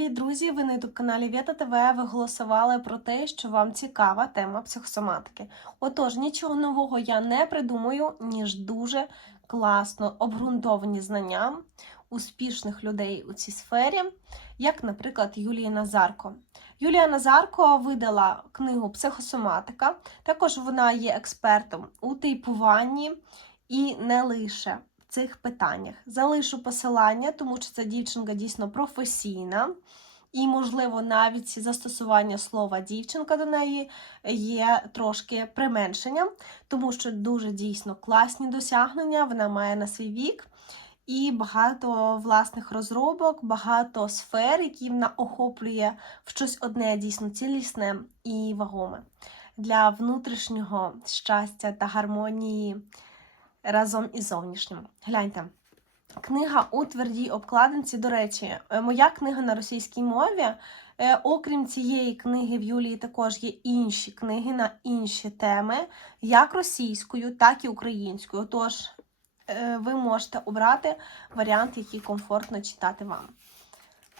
Привіт, друзі! Ви на youtube каналі Вєта ТВ. Ви голосували про те, що вам цікава тема психосоматики. Отож, нічого нового я не придумаю, ніж дуже класно обґрунтовані знання успішних людей у цій сфері, як, наприклад, Юлія Назарко. Юлія Назарко видала книгу Психосоматика. Також вона є експертом у типуванні і не лише цих питаннях. Залишу посилання, тому що ця дівчинка дійсно професійна. І, можливо, навіть застосування слова дівчинка до неї є трошки применшенням, тому що дуже дійсно класні досягнення вона має на свій вік. І багато власних розробок, багато сфер, які вона охоплює в щось одне дійсно цілісне і вагоме для внутрішнього щастя та гармонії разом із зовнішнім. Гляньте. Книга у твердій обкладинці. До речі, е, моя книга на російській мові. Е, Окрім цієї книги, в Юлії також є інші книги на інші теми, як російською, так і українською. Тож е, ви можете обрати варіант, який комфортно читати вам.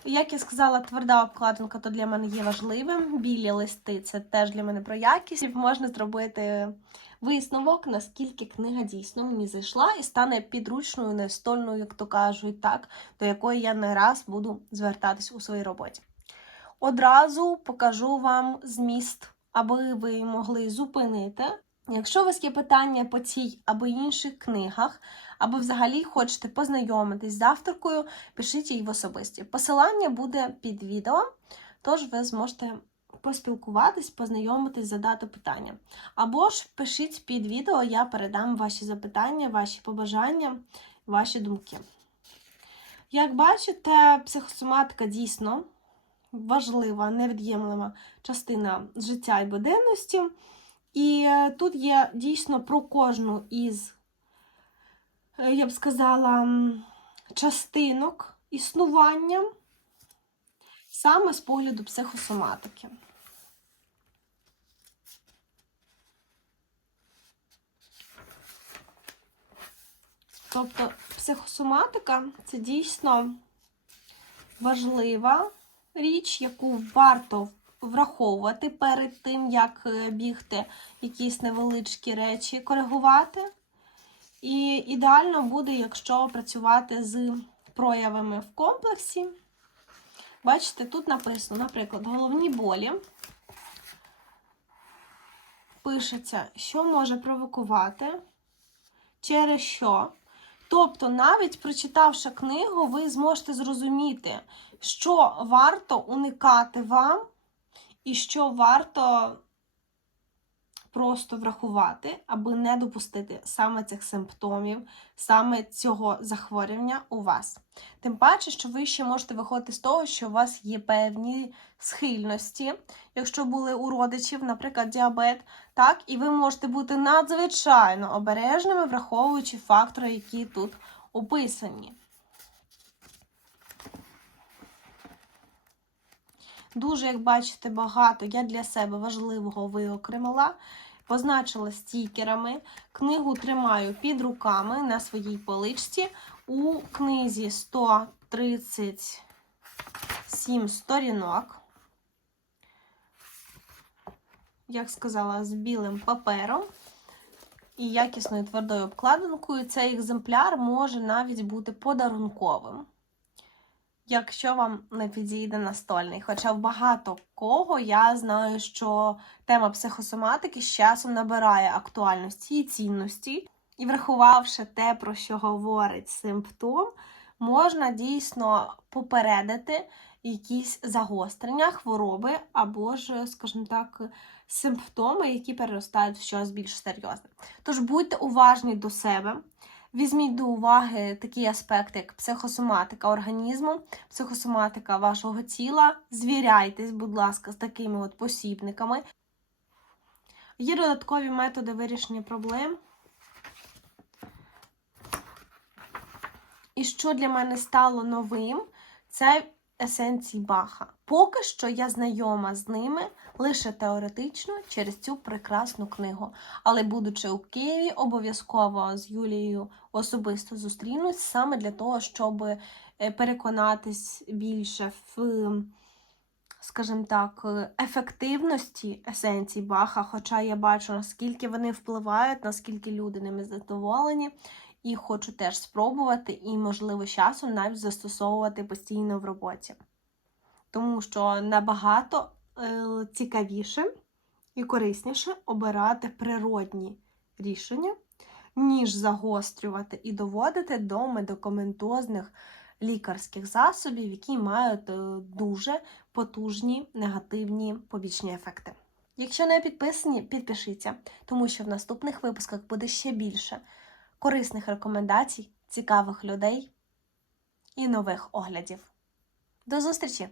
Як я сказала, тверда обкладинка то для мене є важливим. Білі листи це теж для мене про якість. Можна зробити висновок, наскільки книга дійсно мені зайшла і стане підручною, настольною, як то кажуть, так, до якої я не раз буду звертатись у своїй роботі. Одразу покажу вам зміст, аби ви могли зупинити. Якщо у вас є питання по цій або інших книгах, або взагалі хочете познайомитись з авторкою, пишіть їй в особисті. Посилання буде під відео, тож ви зможете поспілкуватись, познайомитись, задати питання. Або ж пишіть під відео, я передам ваші запитання, ваші побажання, ваші думки. Як бачите, психосоматика дійсно важлива, невід'ємлива частина життя і буденності. І е, тут є дійсно про кожну із, е, я б сказала, частинок існування саме з погляду психосоматики. Тобто психосоматика це дійсно важлива річ, яку варто враховувати перед тим, як е, бігти якісь невеличкі речі, коригувати. І ідеально буде, якщо працювати з проявами в комплексі. Бачите, тут написано, наприклад, головні болі. Пишеться, що може провокувати, через що. Тобто, навіть прочитавши книгу, ви зможете зрозуміти, що варто уникати вам, і що варто просто врахувати, аби не допустити саме цих симптомів, саме цього захворювання у вас. Тим паче, що ви ще можете виходити з того, що у вас є певні схильності, якщо були у родичів, наприклад, діабет, так, і ви можете бути надзвичайно обережними, враховуючи фактори, які тут описані. Дуже, як бачите, багато я для себе важливого виокремила, позначила стікерами. Книгу тримаю під руками на своїй поличці. У книзі 137 сторінок. Як сказала, з білим папером і якісною твердою обкладинкою, цей екземпляр може навіть бути подарунковим якщо вам не підійде настольний. Хоча в багато кого я знаю, що тема психосоматики з часом набирає актуальності і цінності. І врахувавши те, про що говорить симптом, можна дійсно попередити якісь загострення, хвороби або ж, скажімо так, симптоми, які переростають в щось більш серйозне. Тож будьте уважні до себе. Візьміть до уваги такі аспекти, як психосоматика організму, психосоматика вашого тіла. Звіряйтесь, будь ласка, з такими от посібниками. Є додаткові методи вирішення проблем. І що для мене стало новим, це есенцій Баха. Поки що я знайома з ними лише теоретично через цю прекрасну книгу. Але, будучи у Києві, обов'язково з Юлією особисто зустрінусь саме для того, щоб е, переконатись більше в, скажімо так, ефективності есенцій Баха. Хоча я бачу, наскільки вони впливають, наскільки люди ними задоволені. І хочу теж спробувати, і, можливо, часом навіть застосовувати постійно в роботі. Тому що набагато е, цікавіше і корисніше обирати природні рішення, ніж загострювати і доводити до медикаментозних лікарських засобів, які мають е, дуже потужні негативні побічні ефекти. Якщо не підписані, підпишіться, тому що в наступних випусках буде ще більше корисних рекомендацій, цікавих людей і нових оглядів. До зустрічі!